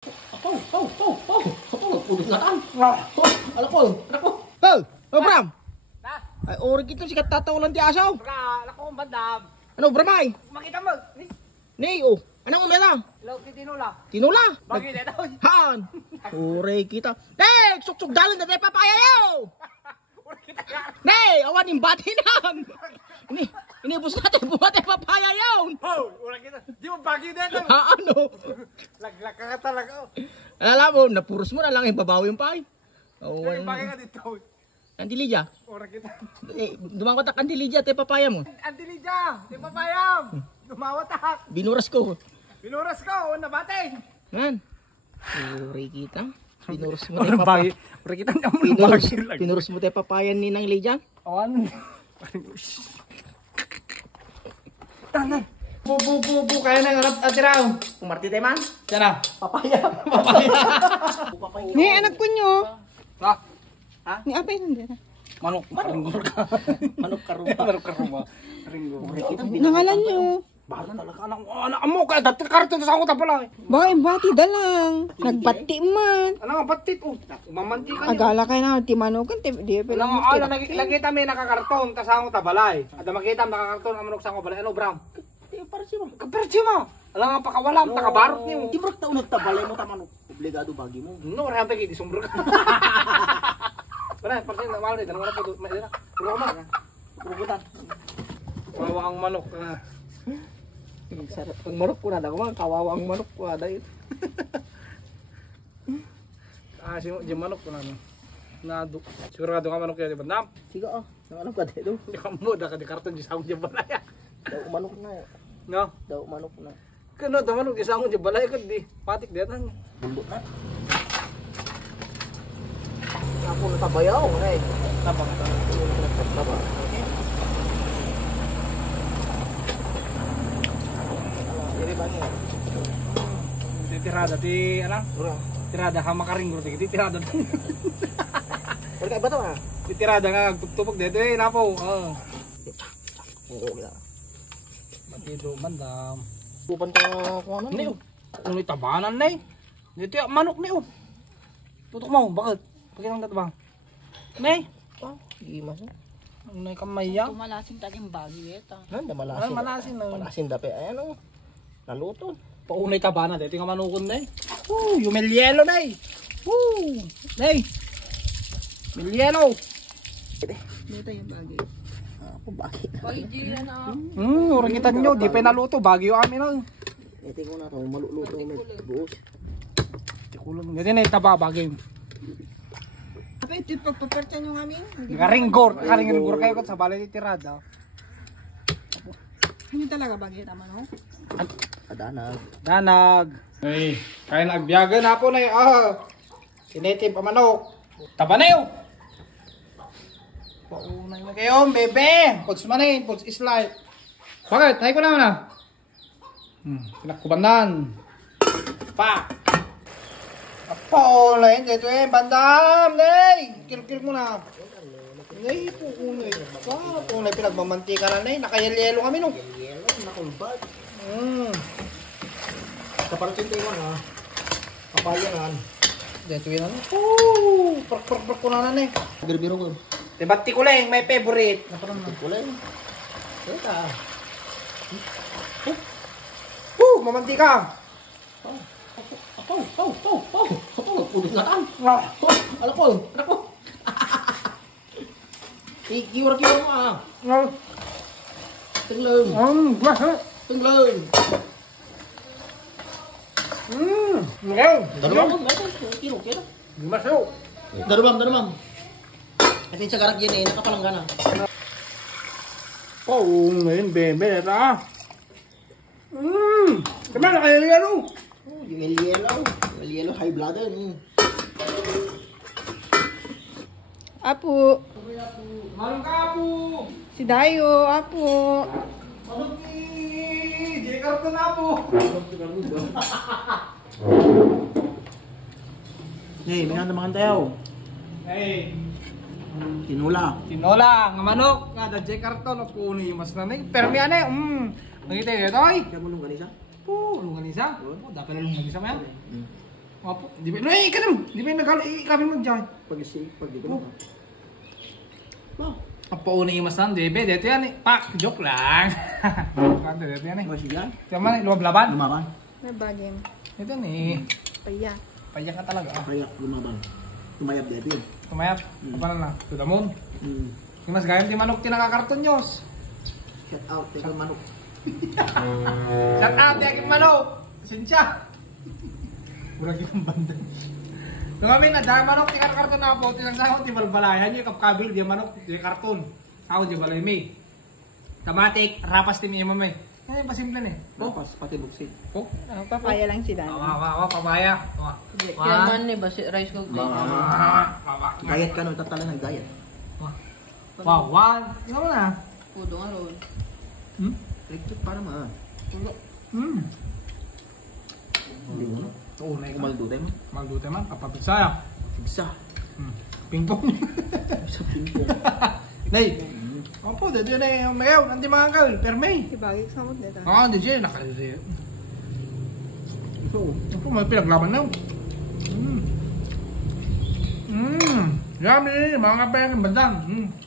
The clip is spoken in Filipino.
Ingatan. Anak ko. Oh, Bram. Ay, ori kita sikat tatawalan ti asaw. Anak ko bandam. Ano, Bramay? Makita mo. Nei, oh. Anong umela? Hello, tinula. Tinula. Bagay dito. Han. Ori kita. Nei, suksuk dalan na tayo papayayaw. Nei, awan yung bati nan. Ini bus natin bumatay papayayaw. Oh, orang kita. Di mo bagay dito. Ha, ano? Lag ka talaga. Alam mo, napurus mo na lang yung babaw yung pay. Oh, Bagay ka dito. Andilija. Orang kita. Dumangkot ang andilija tayo papaya mo. Antilija, di papayam. Dumawatak. Binuras ko. Binuras ko, nabate. Man. Uri kita. Binuras mo tayo papaya. Orang kita naman bagay lang. Binuras mo tayo papayan ni Nang Lijan. Awan. Tanan. Bu, kaya na ngarap atiraw. Umarti tayo man. Diyan na. Papaya. Ni anak ko nyo. Ha? Ni apa yun dito? Manok. Manok ka. Manok karuma. Manok ka ruma. Ringgo. Nangalan nyo. Bahala talaga anak mo kaya dati karton sa ako tapala. Bakit bati dalang? Nagbati man. Ano nga batit oh. Mamanti ka niyo. Agala kayo na timanukan. Di pa Alam mo ala nakita may nakakarton ta sa ako tabalay. Ada makita nakakarton ang manok sa ako balay. Ano bram? Kapersi mo. Alam nga pakawalam takabarot niyo. Di bro taon nagtabalay mo taman obligado bagi mo. No, ora pagi di sumbro ka. Bara, pati na malo dito, wala pa do, may dira. Puro ma. Purubutan. Kawawa ang manok. Sarap ang manok ko na daw. Kawawa ang manok ko na yun. Si manok ko na. Na sigurado ka manok yan, di ba? Nam. Sige oh. Nangalam ka dito. Di ka mo da ka di karton di sa ako di balay. Daw manok na. No. Daw manok na. Kano da manok isa ako di balay ka di. Patik di tan. Bundok na. Ako natabayaw. Tabang ta. Taba. Diri ba niya? Di tirada di ano? Tirada ka makaring bro di tirada. Wala ka ba to ha? Di tirada nga tupok dito eh napo. Oo. Oo. Mati do mandam. Bupan ka kung ano. Ni kung tabanan na eh. Dito yung manok ni oh. Tutok mo, bakit? Pakita mo bang? Nay, Gimas na. ang nay kamay ya. Tumalasin taging bagi ito. Nanda malasin. Malasin na. Malasin dape. Ayan o. Naluto. Paunay tabana dito yung manukon na eh. Yung milyelo na eh. Nay. Milyelo. Dito yung bagi. Ako bakit? Bagi dyan na. Orang kita nyo, di pa naluto, bagyo amin na. Ito ko na ito. Maluluto na buos. Tikulang, ganyan na itaba bagyo. Apa ito yung pagpaparta nyo ngamin? Nakaringgor kayo ko sa balay ni Tirada. Ano talaga bagi tama no? Adanag. Danag. Ay, kaya nagbiyaga na po na yun. Sinetip ang manok. Taba na yun. Paunay mo kayo, bebe. Puts manin, puts islay. Bakit? Hay ko naman na. Pinakubandan. Pa. Paunay, dito eh. Bandam, ney. Kilkil mo na. Ney, paunay. Paunay, pinagmamantika na, ney. Nakayelyelo kami nung. Yelo. Nakulbad. Sa parchin tayo na. Kapayangan. Dito yun ano. Park ko na ney. Biro-biro ko. Debati ko lang, may favorite. Kulay. Ito. Mamantika. Ingatan. Alam ko. Anak ko. Kiwar-kiwar mo ah. Tengleng. Tengleng. Darubam. Kilo. Masuk. Darubam. Ito yung sagarak yan eh. Nakapalanggana. Ngayon, bebe, ito Kaya na kayo yelo. Yung yellow. High blood yan. Apo. Malang ka po. Si Dayo. Apo. Malang ni Jekar ko na po. Hey, minang naman tayo. Hey. Tinula. Tinola, nga manok. Nga, da Jekar to. Napuno yung mas nanay. Pero may anay. Nangita yun ito ay. Kaya mo nung ganisa? Lunganisa? Dapat na lunganisa mo yan. Opo, di ba? Ay, kanam! Di ba nagalo? Kami mo dyan. Pag dito Oh. na. Apa una yung masan, debe, dito yan eh. Pak, joke lang. Kante, dito yan eh. Masih yan. Tiyan man, lumablaban. Lumaban. May bagay. Ito nih. Paya. Paya ka talaga. Kaya lumaban. Tumayap dito yun. Tumayap. Apa na na? To the moon. Hmm. Yung mas gayam di manok tinakakarton nyos. Shout out. Teka manok. Shut up, di aking manok. Sinsya. Murag yung banda. Nung kami na, dahil manok tinakakarton na po, tinang sahot, di balbalayan, yung kapkabil, di manok, di karton. Sahot, di balay mi. Kamatik, rapas tim yung mamay. Ano yung pasimple ni? Tapos pati buksit. Oh, Papaya lang si Dani. papaya. Kaya man ni basi rice cook din. Diet ka no. Tatala nag-diet. Wow, one. Tingnan mo na. Pudo nga ron. Hmm? Electric para ma. Hmm. Hindi mo. Oo, na ikaw. Kumaldo tayo mo. Magdute man, papapitsa ya. Isa. Pingpong. Isa pingpong. Nay. Opo, dito na yung mayaw. Nanti mga kal, permay. Ibagay sa mut nito. Ah, di siya, nakalito. Ito. Opo, may pinaglaban na. Yummy, mga kapayang bandan.